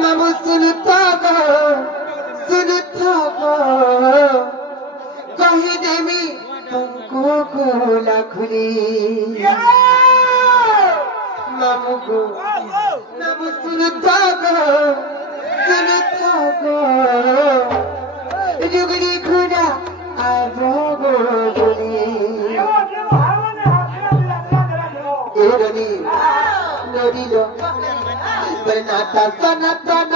मामू सुनता कही देमी तुमको गोला खुली मामू को मामू सुनता जुगली खुदा आबो बोली नदीलो bernatas tanah kau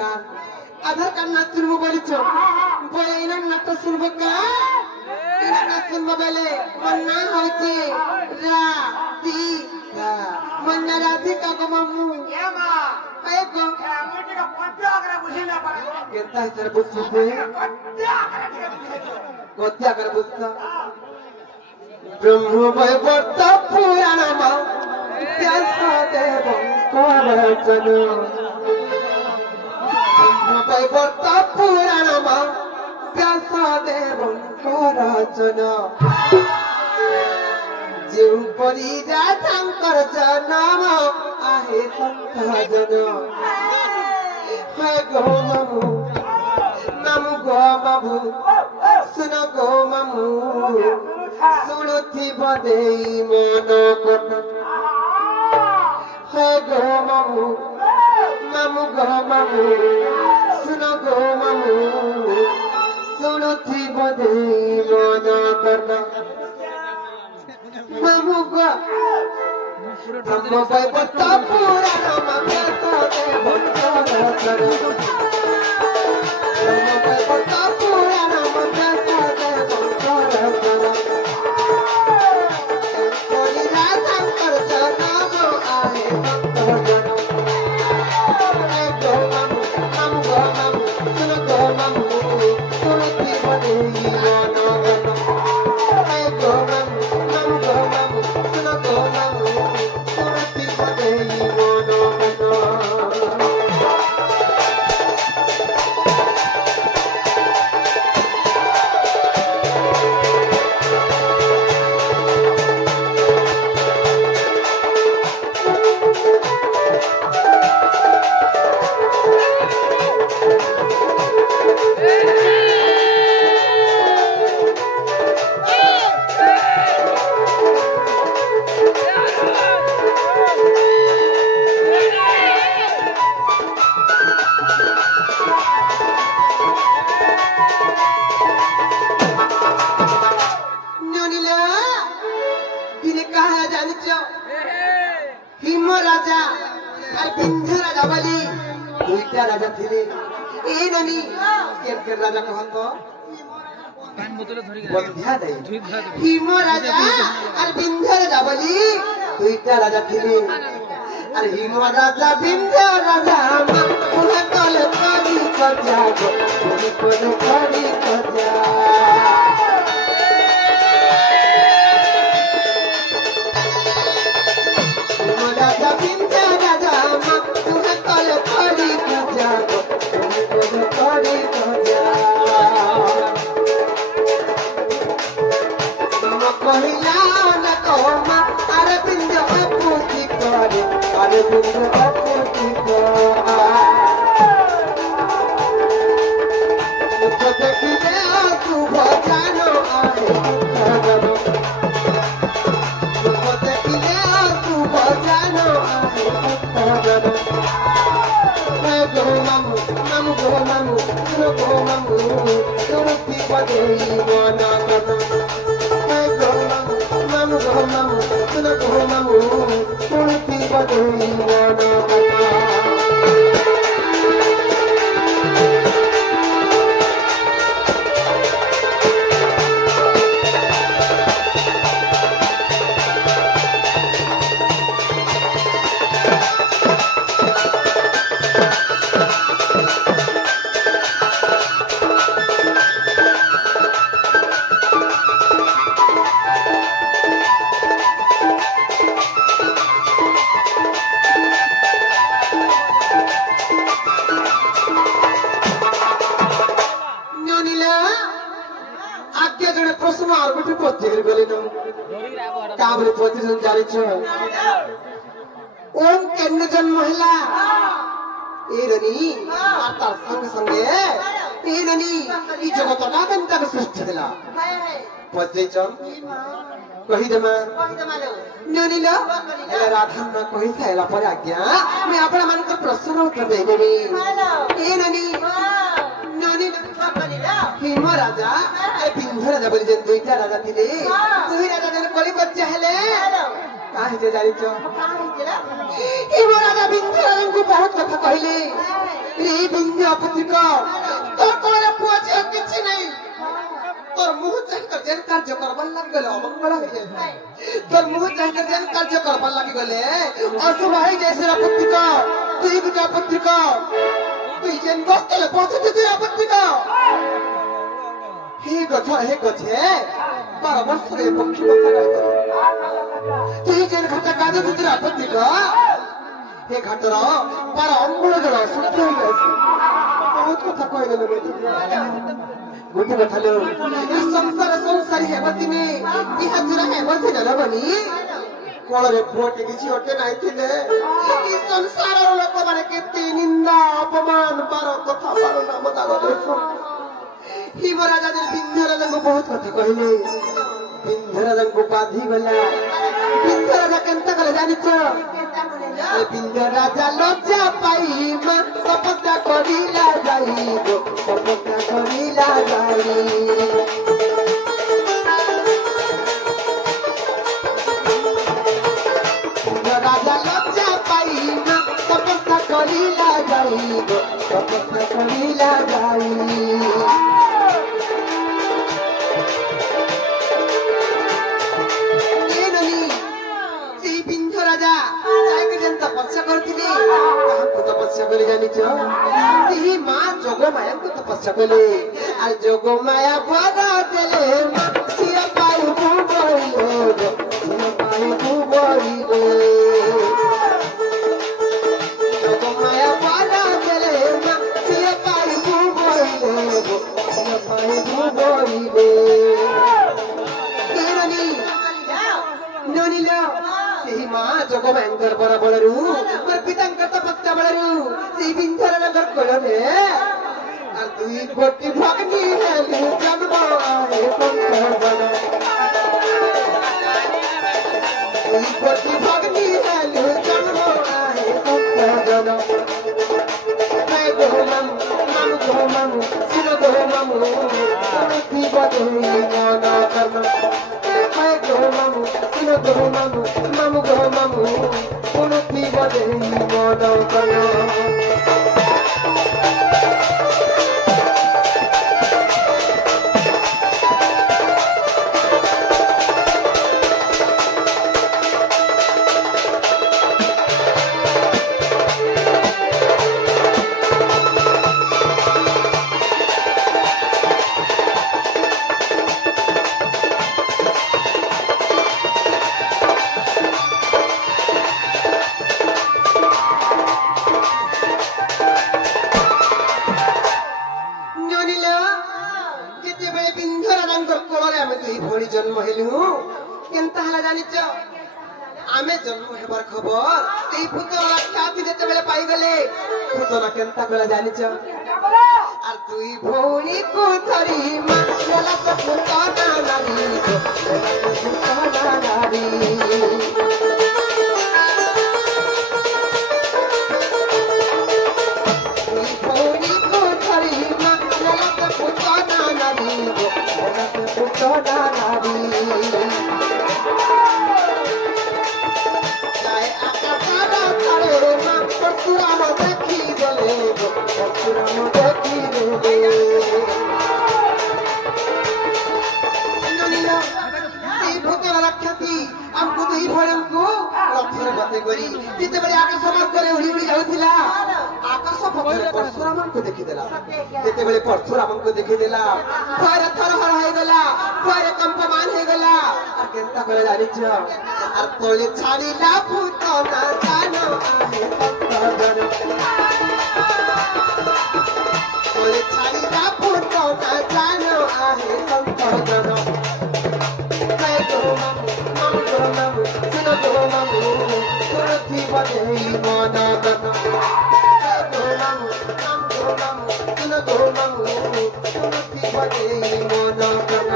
कार्ड ना सुनबो बोलिছো बोले इना नाटक सुनबो का इना ना सुनबो बोले मन्ना होची राधिका मन्ना राधिका को मामू ये मां आए को मुझे का पत्ता करे बुझिना पड़े केता सर बुझते कोत्या कर बुझता ब्रह्म वैवर्त पुराण मा त्यासा देव करचन वैवर्त पुराण मा त्यासा देव करचन जेउ परी राधांकर जन्म आहे संत जन है गो मामू मामू गो मामू सुन गो मामू सुनुथि बदेई मन कट है गो मामू मामू गो मामू सुन गो मामू सुनुथि बदेई मन कट मामू गो ब्रह्म वैवर्त पुराण मामू दे भट्ट करे ब्रह्म वैवर्त पुराण मामू दे भट्ट करे कोई राधांकर जन्म आहे भक्त जन है गो मामू मामू गो मामू सुन गो मामू सुनुथि बदेई मन कट है गो मामू मामू गो मामू सुन गो मामू सुनुथि बदेई मन कट हिम राजा और बिंध राजा बोली दुईटा राजा थिले ए ननी के राजा कहन तो बंध्या दे हिम राजा और बिंध राजा बोली दुईटा राजा थिले अरे हिम राजा बिंध राजा पुनः कल करी कजा गो पुनः करी कजा राजा बिंदा राजा मां तुहे कल करी कजा तुहे करी कजा तुम कहिला न तो मां अरे बिंदा अपूति करे अरे बिंदा अपूति करे मुख देखिले तू भजानो आहे मुख देखिले तू भजानो है गो मामू मामू गो मामू सुन गो मामू सुनुथि बदेई मन कट है गो मामू मामू गो मामू सुन गो मामू सुनुथि बदेई मन कट प्रश्न और गोटे पचार गले काबरे पचार जानिछ ओम केन जन्म हैला ए रनी तार संग संगे ए रनी ई जगतटा केनता सृष्टि देला पचाइछ कहि देमा ननी लो एला राधा न कहि थाइला पर आज्ञा मैं आपन मन को प्रश्न उत्तर दे देबी ए ननी ननी बाबा हिम राजा ए बिंध राजा बोली जे दुईटा राजा थिले दुई राजा जन कली बच्चा हेले काहे जे जानि छ हिम राजा बिंध राजा को बहुत कथा कहले रे बिंध पुत्रिका तोर कोले पुआ छे किछि नहीं तोर मुह चाहकर जेन कार्य करबार लागि गले अमंगल हो जाय तोर मुह चाहकर जेन कार्य करबार लागि गले अशुभ होई जैसे पुत्रिका तुई बिटा पुत्रिका तुई जेन बस्तले पछते तुई पुत्रिका हे गछे 12 वर्षरे पक्षी बसा तुई जेन घाटा कादे तुई पुत्रिका हे घाटर 12 अंगुल जल शुद्ध होई गयस बहुत कथा कहि गेले गोटे कथा लो संसारी हेमती में इहा जुरा हेमती नलबनी कोଳରେ ପୁଅଟେ କିଛି ଅଟେ ନାଇଥିଲେ ଏ ସଂସାରର ଲୋକମାନେ କେତେ ନିନ୍ଦା ଅପମାନ ପାର କଥା ପାର ନାମ ଦାଗ ଦୋଷ ହିମ ରାଜା ଯେ ବିନ୍ଧ୍ୟ ରାଜାଙ୍କୁ ବହୁତ କଥା କହିଲେ ବିନ୍ଧ୍ୟ ରାଜାଙ୍କୁ ବାଧି ଗଲା ବିନ୍ଧ୍ୟ ରାଜା କେନ୍ତା କଲେ ଜାଣିଛ ବିନ୍ଧ୍ୟ ରାଜା ଲଜ୍ଜା ପାଇ ତପସ୍ୟା କରିଲା ଯାଇ ତପସ୍ୟା କରିଲା ଯାଇ राजा लज्जा पाई तपस्या करिला जाई तपस्या करिला जाई ए ननी सी बिंध राजा जाके जन तपस्या करथिले काहको तपस्या करि जानि छ सी मां जोगमाया को तपस्या कले आ जोगमाया भरा देले सिया पाउ बुबइलो सिया पाउ बुबइलो जोगमायंकर बराबरु पितांकर तपस्या बळरू सी बिंधर नगर कोळने और दुई कोटी भगनी हेली जन्म आहे पंतजन दुई कोटी भगनी हेली जन्म आहे पंतजन मैं गोमम मम गोमम सिर गोमम तुमती बदई मन कर्म मैं गोमम सिर गोमम मम गोमम तुमती बदई मन कर्म जन्म हेलु केनता हला जानिच आमे जन्म हेबार खबर एई पुतला ख्याति जेते बेले पाई गले पुतला केनता कला जानिच आर दुई भौणी को धरी माला तो पुतना नारी पुतना नारी दुई भौणी को धरी माला तो पुतना नारी पुतना नारी जाय आकाशारा तारे मां परशुराम देखी गले परशुराम देखी गले ननिया सी भूतल रक्षती हमको दुई भणमको रथर बते करी जिते बले आकाश मार्ग करे उड़ी उड़ी जाउथिला आकाश पथरे परशुराम को देखि देला जिते बले परशुराम को देखि देला थर थर हर होई गला थर कंपमान होई गला आ केनता करे जानि छ आ तोले छाड़ीला भूत ना जानो आहे पंतजन तोले छाड़ीला भूत ना जानो आहे पंतजन मैं गोमम गोमम सुन गोमम तुरथी बदई मन गन गोमम सुन गोमम तुरथी बदई मन गन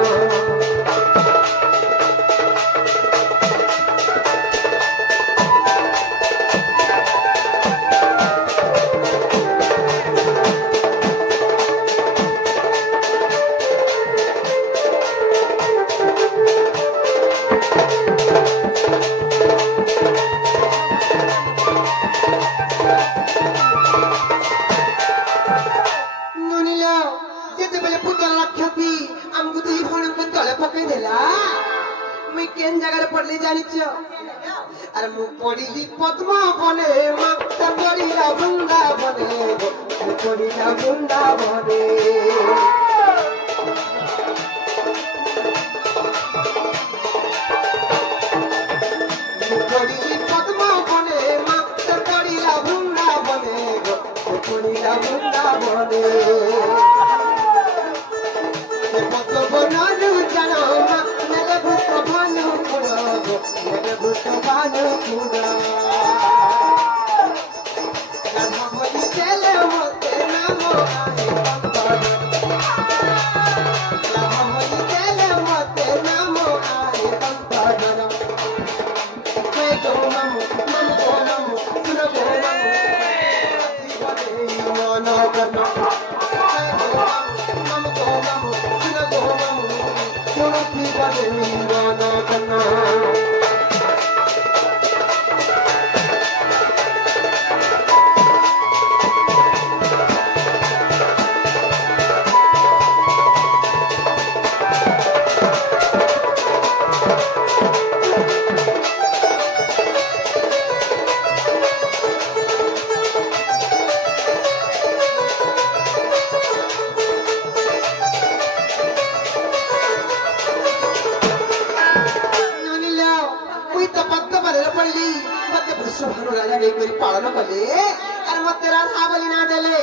हमको दुई भण को तले पकई देला मैं केन जगह पड़ली जानी छ अरे मु पड़ीली पद्म बने मत पड़ीला बुंदा बने मु पड़ीला बुंदा बने मु पड़ीली पद्म बने मत पड़ीला बुंदा बने मु पड़ीला बुंदा बने पद्म बनानु जानो मेरे भूत भानु पुरो मेरे भूत भानु पुरो राधा बोली चले मोते नामो आए पंतर राधा बोली चले मोते नामो आए पंतर मैं तो नामो नामो को नामो सुनो को नामो मन करना मैं तो नामो को नामो सुनो को नामो सुनो की बातें मन करना पालन कले और मत राधा बोली ना देले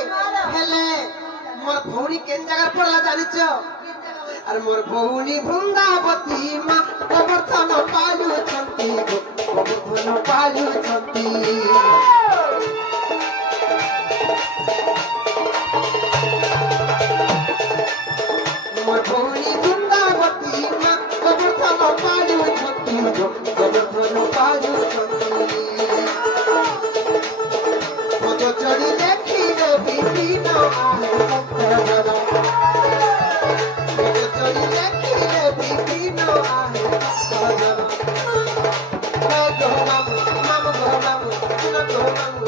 हेले मोर भौणी केन जगह पड़ला जानिछ और मोर भौणी वृंदावती मां गोवर्धन पालु छंती गोवर्धन पालु छंती मोर भौणी वृंदावती मां गोवर्धन पालु छंती गोवर्धन पालु छंती चढ़ी देखी रे बिपिन आए पंतर चढ़ी देखी रे बिपिन आए पंतर मैं गो मामू मामू गो मामू सुनो गो मामू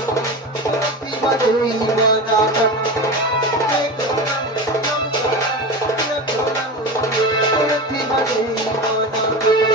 सुनती बड़ी मना कर मैं गो मामू मामू गो मामू सुनो गो मामू सुनती बड़ी मना कर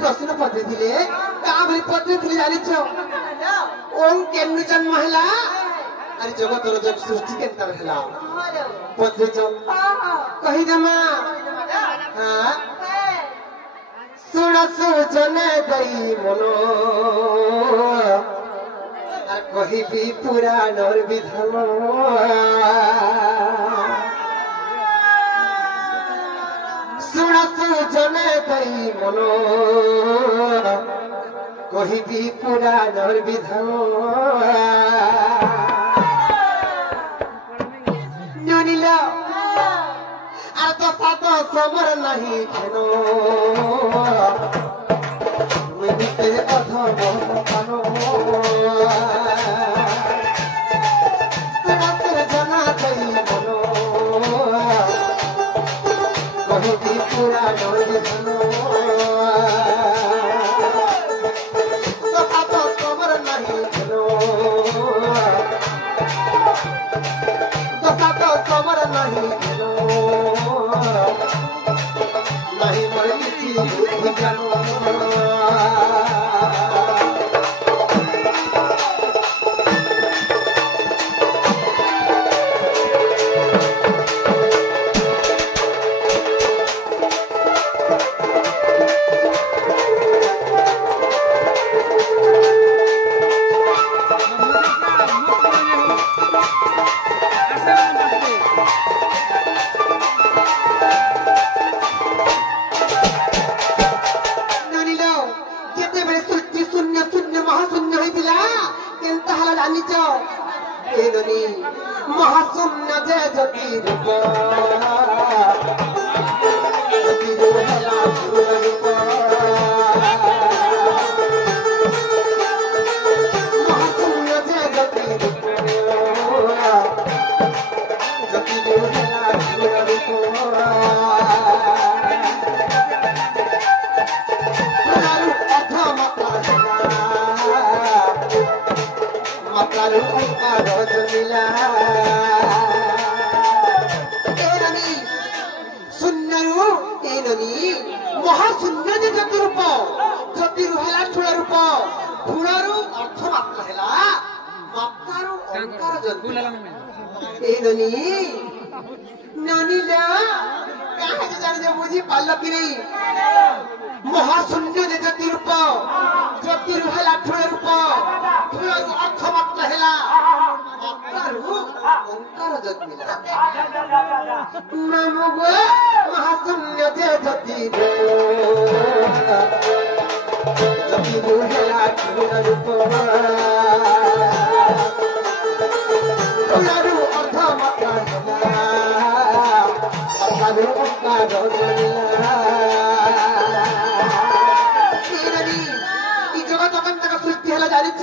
प्रश्न पत्र जानी ओम केनु जन्म है अरे जगत जब सृष्टि के पत्र कही दमा हाँ सुन सुजन गई मनो कही भी पुराण विधम सुन सुजन गई मनो कही भी पुराण विधम नुनिला आ तो सातो समर नहीं खेनो मिलते अधम सपनो जना गई मनो कही भी पुराण विधम नहीं मर बुद्धि ଯେତେବେଳେ ସୃଷ୍ଟି ଶୂନ୍ୟ ଶୂନ୍ୟ ମହାଶୂନ୍ୟ ହେଇଥିଲା କେନ୍ତା ହେଲା ଜାଣିଛ ଏନନି ମହାଶୂନ୍ୟ ଯେ ଜ୍ୟୋତି ରୂପ ଜ୍ୟୋତି ରୂପ ହେଲା ପୂର୍ଣ୍ଣ ରୂପ ମହାଶୂନ୍ୟ ଯେ ଜ୍ୟୋତି ରୂପ ଜ୍ୟୋତି ରୂପ ହେଲା ପୂର୍ଣ୍ଣ ରୂପ शून्यरू एननी महाशून्य जे ज्योति रूप ज्योति हेला ठूल रूप ठूलरू अर्थ मात्र हेला मात्रारू ओंकार ज्योति एननी ननीला काहे जाने जे बुझी पालो कि नहीं महाशून्य जे ज्योति रूप ज्योति हेला ठूल रूप ठूलरू अर्थ मात्र हेला ओंकार ज्योति नमो गो महाशून्य जे ज्योति ज्योति हेला ठूल रूप ठूलरू अर्थ मात्र हेला ओंकार ज्योति जगत अकंतक सृष्टि हेला जानिछ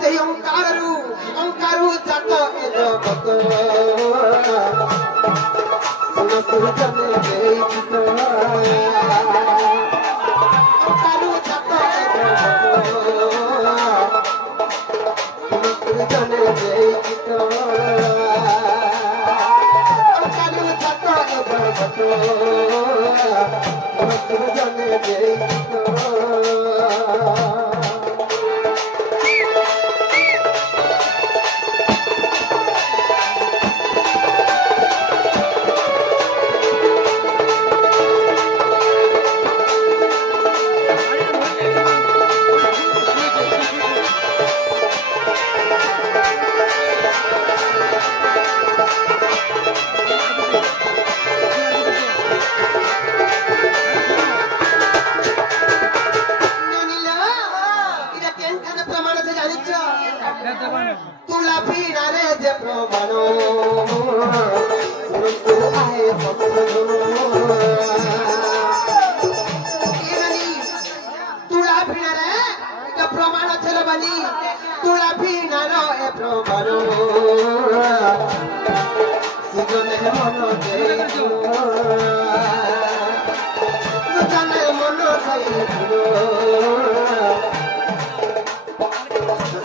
সেই ओंकाररू जात ए जगत सुन जने गीत ओंकाररू जात ए जगत सुन जने गीत ओंकाररू जात ए जगत सुन जने गीत तुला फिरारे जे प्रमाणो सुरतु आहे सपनो एननी तुला फिरारे जे प्रमाण छल बनी तुला फिरारो ए प्रमाणो सुजने मन देइछु सुजने मन देइछु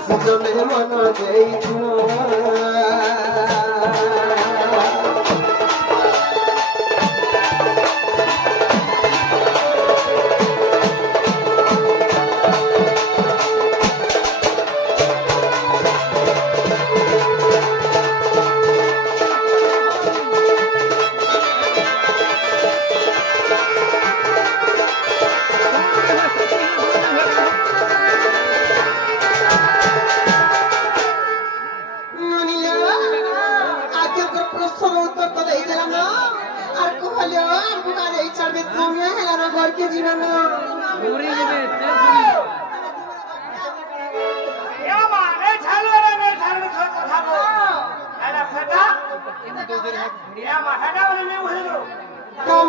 सुजने मन देइछु Ya, ma, hada wala ni wala. Kau